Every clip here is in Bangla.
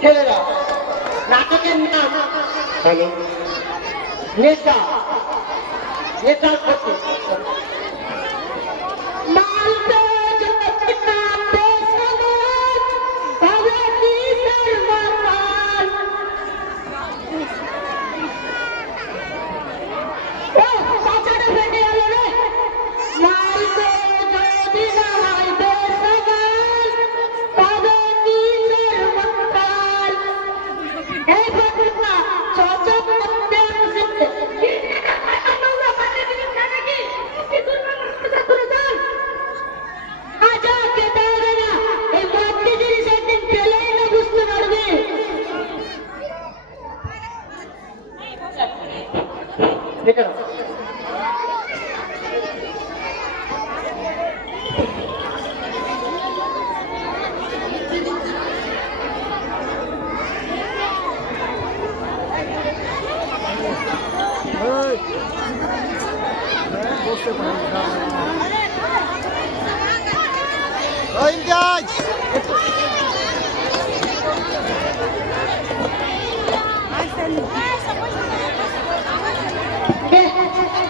ছেলেরা নাটকের নাম নেশা নেশার ইমতিয়াজ Yeah.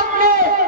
এনে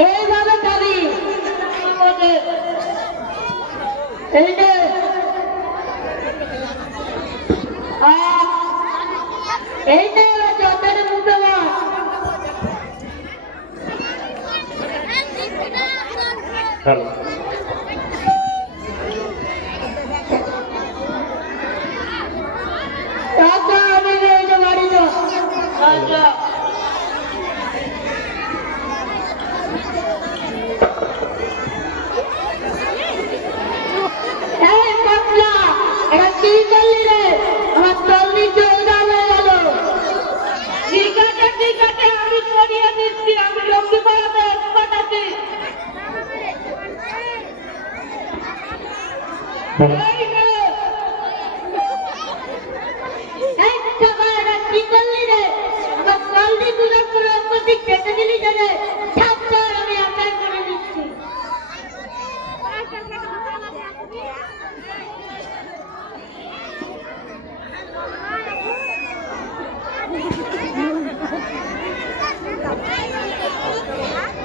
এইভাবে খাবি এই যে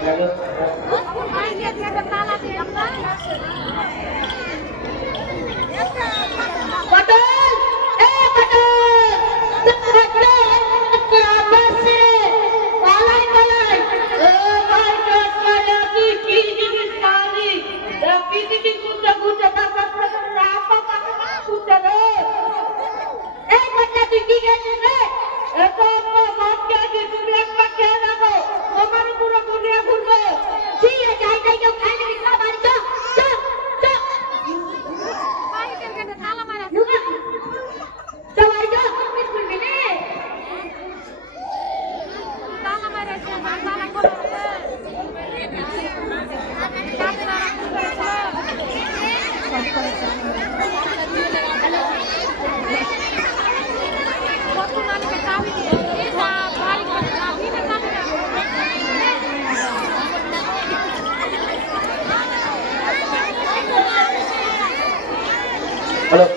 Obrigado. হ্যালো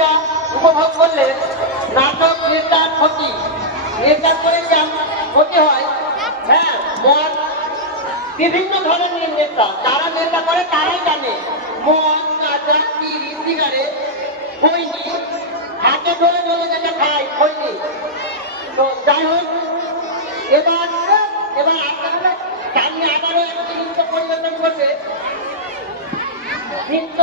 আপনারা উপভোগ করলেন নাটক নেতার ক্ষতি নেতার করে কেমন ক্ষতি হয়? হ্যাঁ বিভিন্ন ধরনের নেতা, যারা নেতা করে তারাই জানে, মদ, গাঁজা বিড়ি সিগারেট, খৈনি, হাতে ধরে ধরে যেটা খায় খৈনি। তো যাই হোক, এবার এবার আপনারা সামনে আবারও একটা নৃত্য পরিবেশন করবে। নৃত্য